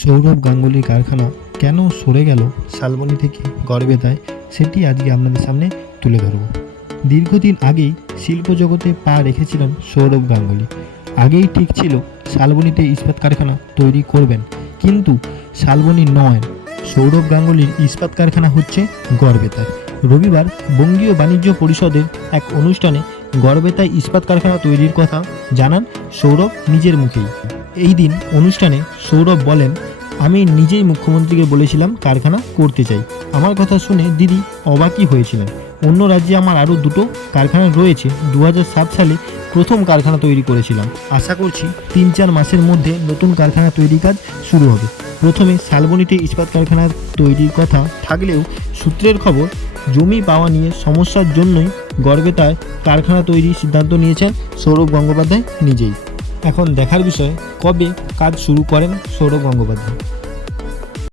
সৌরভ গাঙ্গুলির কারখানা কেন সরে গেল শালবনী থেকে গড়বেতায়, সেটি আজকে আপনাদের সামনে তুলে ধরব। দীর্ঘদিন আগেই শিল্প জগতে পা রেখেছিলেন সৌরভ গাঙ্গুলি। আগেই ঠিক ছিল শালবনীতে ইস্পাত কারখানা তৈরি করবেন, কিন্তু শালবনী নয়, সৌরভ গাঙ্গুলির ইস্পাত কারখানা হচ্ছে গড়বেতায়। রবিবার বঙ্গীয় বাণিজ্য পরিষদের এক অনুষ্ঠানে গড়বেতায় ইস্পাত কারখানা তৈরির কথা জানান সৌরভ নিজের মুখেই। এই দিন অনুষ্ঠানে সৌরভ বলেন, আমি নিজেই মুখ্যমন্ত্রীকে বলেছিলাম কারখানা করতে চাই। আমার কথা শুনে দিদি অবাকই হয়েছিলেন। অন্য রাজ্যে আমার আরও দুটো কারখানা রয়েছে। 2007 সালে প্রথম কারখানা তৈরি করেছিলাম। আশা করছি 3-4 মাসের মধ্যে নতুন কারখানা তৈরির কাজ শুরু হবে। প্রথমে শালবনীতে ইস্পাত কারখানা তৈরির কথা থাকলেও সূত্রের খবর, জমি পাওয়া নিয়ে সমস্যার জন্যই গড়বেতায় কারখানা তৈরির সিদ্ধান্ত নিয়েছেন সৌরভ গঙ্গোপাধ্যায় নিজেই। এখন দেখার বিষয় কবে কাজ শুরু করেন সৌরভ গঙ্গোপাধ্যায়।